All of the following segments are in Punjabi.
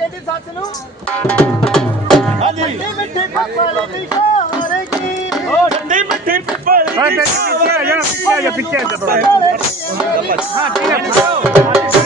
ਕਾਕੇ ਦੀ ਸੱਸ ਨੂੰ। ਹਾਂਜੀ। ਠੰਡੀ ਮਿੱਠੀ ਪਿੱਪਲ ਦੀ ਖਾਰੇ ਕੀ ਓ ਠੰਡੀ ਮਿੱਠੀ ਪਿੱਪਲ ਦੀ ਖਾਰੇ ਪਿੱਛੇ ਆ ਜਾ ਪਿੱਛੇ ਆ ਜਾ ਪਿੱਛੇ ਆ ਜਾ। ਹਾਂ ਠੀਕ ਹੈ।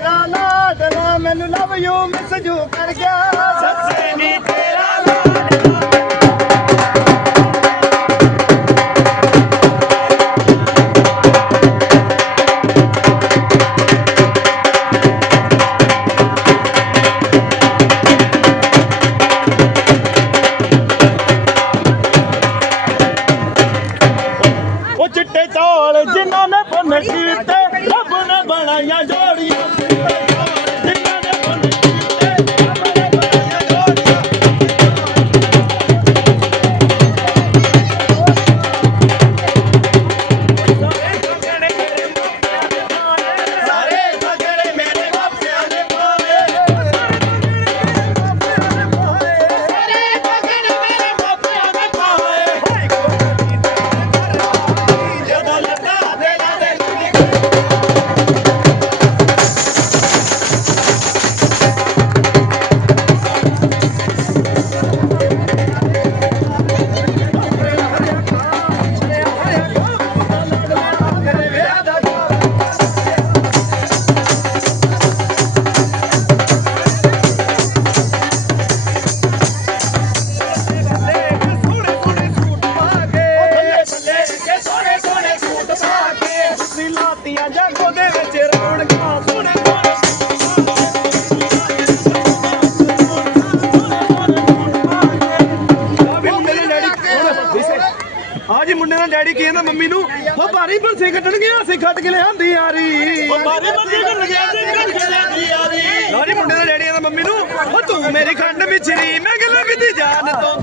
ਤੇਰਾ ਲਾਡਲਾ ਮੈਨੂੰ ਲਵ ਯੂ ਮਿਸ ਯੂ ਕਰ ਗਿਆ। ਸੱਸੇ ਨੀ ਤੇਰਾ ਉਹ ਚਿੱਟੇ ਚੌਲ ਜਿਨ੍ਹਾਂ ਨੇ ਪੁੰਨ ਕੀਤੇ, ਰੱਬ ਨੇ ਬਣਾਈਆਂ ਜੋੜੀਆਂ। ਕਹਿੰਦਾ ਮੰਮੀ ਨੂੰ ਉਹ ਭਾਰੀ ਬੰਸੇ ਕੱਢਣਗੇ ਅਸੀਂ ਕੱਢ ਕੇ ਲਿਆਂਦੀ ਯਾਰੀ ਉਹ ਬਾਰੇ ਕਰ ਲਗਿਆ ਤੇ ਕਰ ਕੇ ਲੈਂਦੀ ਯਾਰੀ ਜੀ ਮੁੰਡੇ ਦਾ ਡੈਡੀ ਕਹਿੰਦਾ ਮੰਮੀ ਨੂੰ ਉਹ ਤੂੰ ਮੇਰੀ ਖੰਡ ਮਿਛਰੀ ਮੈਂ ਲੱਗਦੀ ਜਾਨ ਤੋਂ।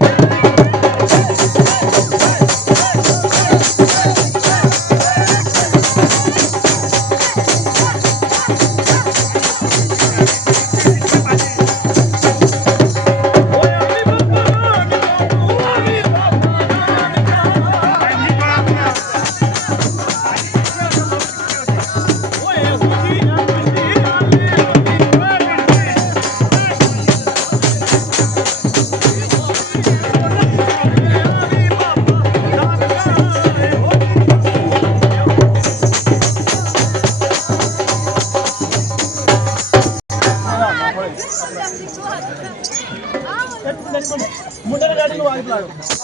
ਮੁੰਡੇ ਦੇ ਡੈਡੀ ਨੂੰ ਆਵਾਜ਼ ਬੁਲਾਓ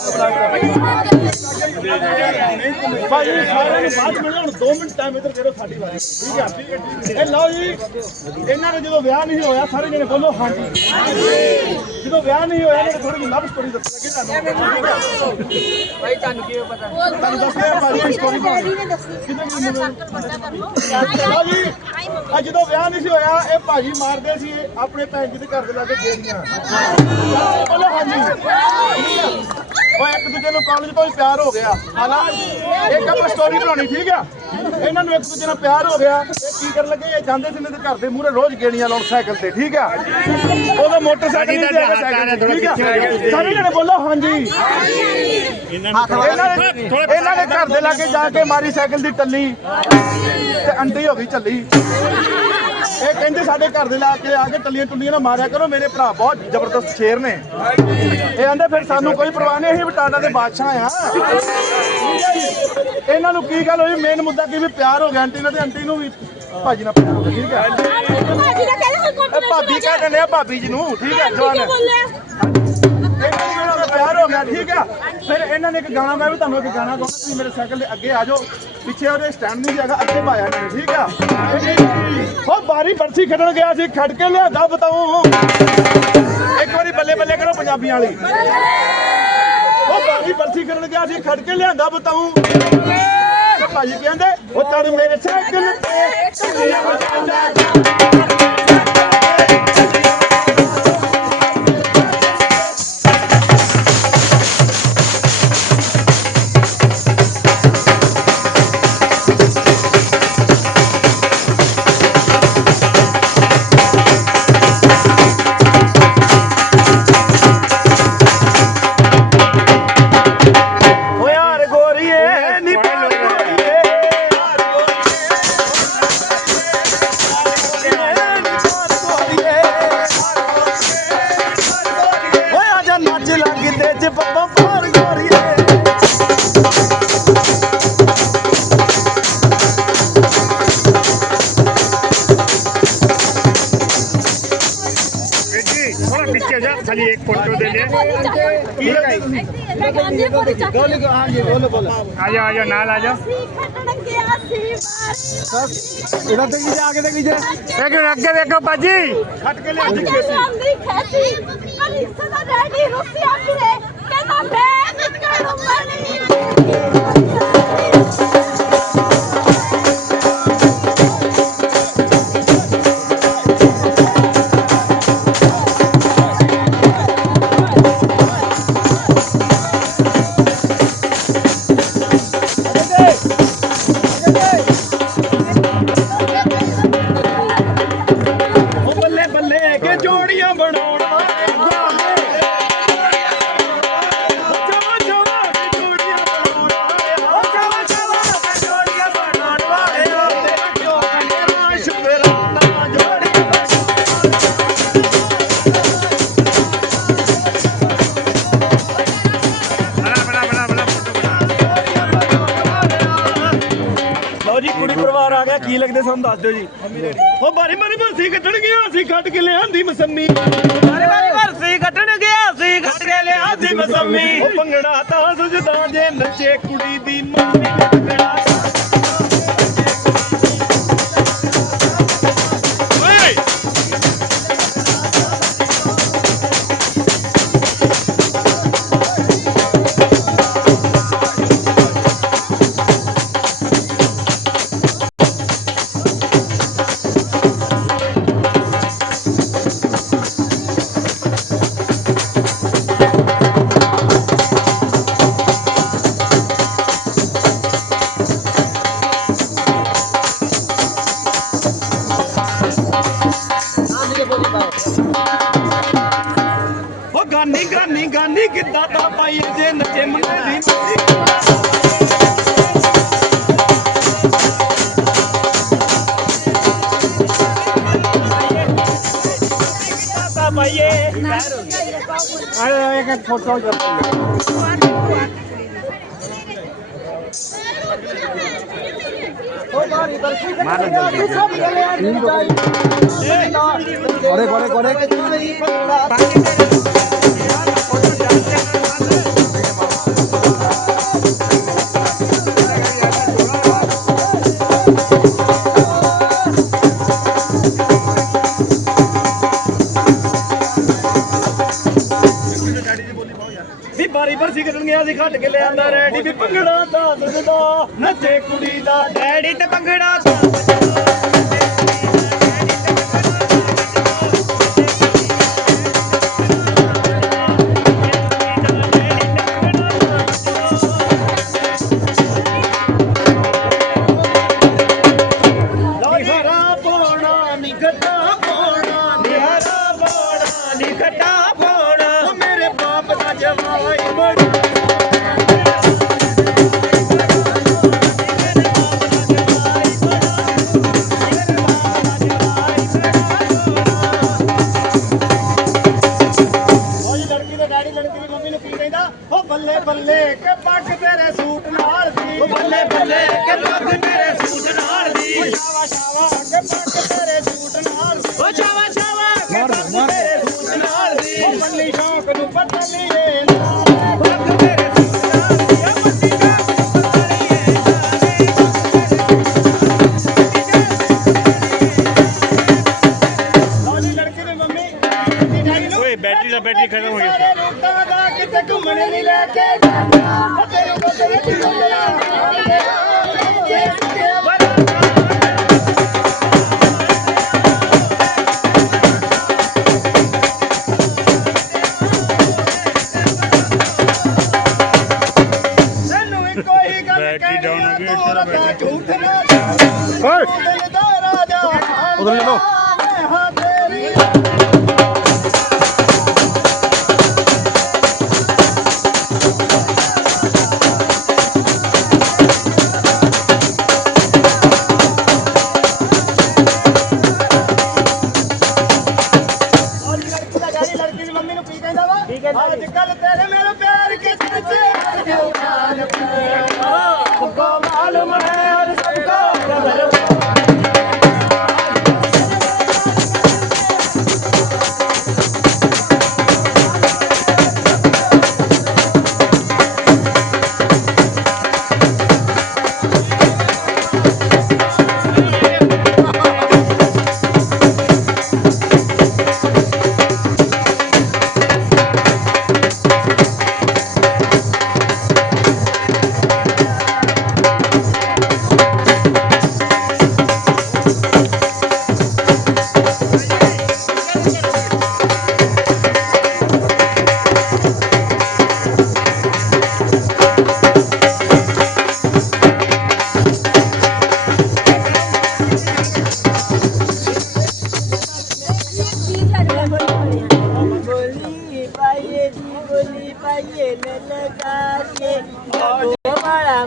ਭਾਈ ਸਾਰਿਆਂ ਨੂੰ ਬਾਅਦ ਮਿਲਣਾ ਹੁਣ 2 ਮਿੰਟ ਟਾਈਮ ਇਧਰ ਕਰੋ ਸਾਡੀ ਵਾਰੀ। ਠੀਕ ਆ ਠੀਕ ਹੈ ਇਹ ਲਓ ਜੀ ਇਹਨਾਂ ਦੇ ਜਦੋਂ ਵਿਆਹ ਨਹੀਂ ਹੋਇਆ ਸਾਰੇ ਜਣੇ ਬੋਲੋ ਹਾਂਜੀ। ਜਦੋਂ ਵਿਆਹ ਨਹੀਂ ਹੋਇਆ ਇਹਨਾਂ ਥੋੜੀ ਜਿਹੀ ਲਵ ਸਟੋਰੀ ਦੱਸ ਲੱਗੇ ਤੁਹਾਨੂੰ ਭਾਈ ਤੁਹਾਨੂੰ ਕੀ ਪਤਾ ਤੁਹਾਨੂੰ ਦੱਸਦੇ ਆ ਭਾਈ ਸਟੋਰੀ ਲਓ ਜੀ ਆ ਜਦੋਂ ਵਿਆਹ ਨਹੀਂ ਸੀ ਹੋਇਆ ਇਹ ਭਾਜੀ ਮਾਰਦੇ ਸੀ ਆਪਣੇ ਭੈਣ ਜੀ ਦੇ ਘਰ ਦੇ ਲਾਗੇ ਗੇੜੀਆਂ। ਬੋਲੋ ਹਾਂਜੀ। ਉਹ ਇੱਕ ਦੂਜੇ ਨੂੰ ਕਾਲਜ ਤੋਂ ਹੀ ਪਿਆਰ ਹੋ ਗਿਆ। ਹਾਲਾ ਇੱਕ ਆਪਾਂ ਸਟੋਰੀ ਬਣਾਉਣੀ ਠੀਕ ਆ? ਇਹਨਾਂ ਨੂੰ ਇੱਕ ਦੂਜੇ ਨਾਲ ਪਿਆਰ ਹੋ ਗਿਆ। ਇਹ ਕੀ ਕਰਨ ਲੱਗੇ? ਇਹ ਜਾਂਦੇ ਸੀ ਇਹਨਾਂ ਦੇ ਘਰ ਦੇ ਮੂਹਰੇ ਰੋਜ਼ ਗੇੜੀਆਂ ਲਾਉਣ ਸਾਈਕਲ ਤੇ ਠੀਕ ਆ? ਉਦੋਂ ਮੋਟਰਸਾਈਕਲ ਨਹੀਂ ਹੈਗਾ ਸਾਈਕਲ ਤੇ, ਠੀਕ ਆ? ਸਾਰੇ ਜਣੇ ਬੋਲੋ ਹਾਂਜੀ। ਇਹਨਾਂ ਨੇ ਇਹਨਾਂ ਨੇ ਘਰ ਦੇ ਲਾਗੇ ਜਾ ਕੇ ਮਾਰੀ ਸਾਈਕਲ ਦੀ ਟੱਲੀ ਤੇ ਅੰਡੀ ਹੋ ਗਈ ਚੱਲੀ। ਇਹ ਕਹਿੰਦੇ ਸਾਡੇ ਘਰ ਦੇ ਲਾ ਕੇ ਆ ਕੇ ਟੱਲੀਆਂ ਟੁੱਲੀਆਂ ਨਾ ਮਾਰਿਆ ਕਰੋ ਮੇਰੇ ਭਰਾ ਬਹੁਤ ਜ਼ਬਰਦਸਤ ਸ਼ੇਰ ਨੇ। ਇਹ ਆਂਦੇ ਫਿਰ ਸਾਨੂੰ ਕੋਈ ਪਰਵਾਹ ਨਹੀਂ ਅਸੀਂ ਬਟਾਲਾ ਦੇ ਬਾਦਸ਼ਾਹ ਆ ਇਹਨਾਂ ਨੂੰ ਕੀ ਗੱਲ ਹੋਈ? ਮੇਨ ਮੁੱਦਾ ਕੀ ਵੀ ਪਿਆਰ ਹੋ ਗਿਆ ਆਂਟੀ ਨਾਲ ਤੇ ਆਂਟੀ ਨੂੰ ਵੀ ਭਾਜੀ ਨਾਲ ਪਿਆਰ ਹੋ ਗਿਆ ਠੀਕ ਹੈ? ਭਾਜੀ ਦਾ ਕਹਿੰਦੇ ਕੋਈ ਇਹ ਭਾਬੀ ਕਹਿ ਦਿੰਦੇ ਆ ਭਾਬੀ ਜੀ ਨੂੰ ਠੀਕ ਹੈ ਜਵਾਨ ਇਹਨਾਂ ਪਿਆਰ ਹੋ ਗਿਆ ਠੀਕ ਆ ਫਿਰ ਨੇ ਇੱਕ ਗਾਣਾ ਮੈਂ ਵੀ ਤੁਹਾਨੂੰ ਇੱਕ ਗਾਣਾ ਗਾਉਣਾ ਤੁਸੀਂ ਮੇਰੇ ਸਾਈਕਲ ਦੇ ਅੱਗੇ ਆ ਜਾਓ। ਪਿੱਛੇ ਉਹਦੇ ਸਟੈਂਡ ਨਹੀਂ ਹੈਗਾ, ਅੱਗੇ ਪਾਇਆ ਨੇ ਠੀਕ ਆ? ਉਹ ਬਾਰੀ ਬਰਸੀ ਖੜਨ ਗਿਆ ਸੀ, ਖੜ ਕੇ ਲਿਆਂਦਾ ਬਤਾਉ ਇੱਕ ਵਾਰੀ ਬੱਲੇ ਬੱਲੇ ਕਰੋ ਪੰਜਾਬੀਆਂ ਵਾਲੀ। ਉਹ ਬਾਰੀ ਬਰਸੀ ਖੜਨ ਗਿਆ ਸੀ, ਖੜ ਕੇ ਲਿਆਂਦਾ ਬਤਾਉ ਭਾਜੀ ਕਹਿੰਦੇ, ਉਹ ਤੜ ਮੇਰੇ ਸਾਈਕਲ ਤੇ ਕੰਨੀਆਂ ਵਜਾਉਂਦਾ ਜਾ ਖਾਲੀ ਇੱਕ ਫੋਟੋ ਦੇ ਲੈ ਪੂਰੀ ਚੱਕ ਹਾਂਜੀ ਬੋਲੋ ਬੋਲੋ ਆ ਜਾ। ਆ ਜਾ ਨਾਲ ਆ ਜਾ? ਸੀ ਖੱਟਣ ਗਿਆ ਸੀ ਇਹਦਾ ਤੇ ਕੀ ਦੱਸ ਦਿਓ ਜੀ। ਉਹ ਬਾਰੀ ਬਾਰੀ ਬਰਸੀ ਕੱਢਣ ਗਿਆ ਅਸੀਂ ਕੱਢ ਕੇ ਲਿਆਂਦੀ ਮਸੰਮੀ। ਬਾਰੀ ਬਾਰੀ ਬਰਸੀ ਕੱਢਣ ਗਿਆ ਅਸੀਂ ਕੱਢ ਕੇ ਲਿਆਂਦੀ ਮਸੰਮੀ। ਉਹ ਭੰਗੜਾ ਤਾਂ ਸੁਝਦਾ ਜੇ ਨੱਚੇ ਕੁੜੀ ਦੀ ਮੰਮੀ ਭੰਗੜਾ ਓਏ ਗਾਨੀ ਗਾਨੀ ਕਿੱਦਾਂ ਤਾਂ ਪਾਈ ਜੇ ਨੱਚੇ ਮੁੰਡੇ ਦੀ ਮੰਮੀ ਤਾਂ ਪਾਈਏ ਆ ਇੱਕ ਫੋਟੋ ਕੋਰੇ ਕੋਰੇ ਬਰਸੀ ਖੱਟ ਕੇ ਲਿਆਂਦਾ, ਰੈਡੀ ਵੀ ਭੰਗੜਾ ਤਾਂ ਸਜਦਾ ਨੱਚੇ ਕੁੜੀ ਦਾ ਡੈਡੀ ਤੇ ਭੰਗੜਾ ਤਾਂ ਨਿਹਰਾ ਪਾਉਣਾ ਨਿਗਟਾ ਪਾਉਣਾ, ਨਿਹਰਾ ਪਾਉਣਾ ਪਾਉਣਾ। ਮੇਰੇ ਬਾਪ ਦਾ ਜਵਾਈ ਬੜਾ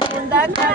Mundaka,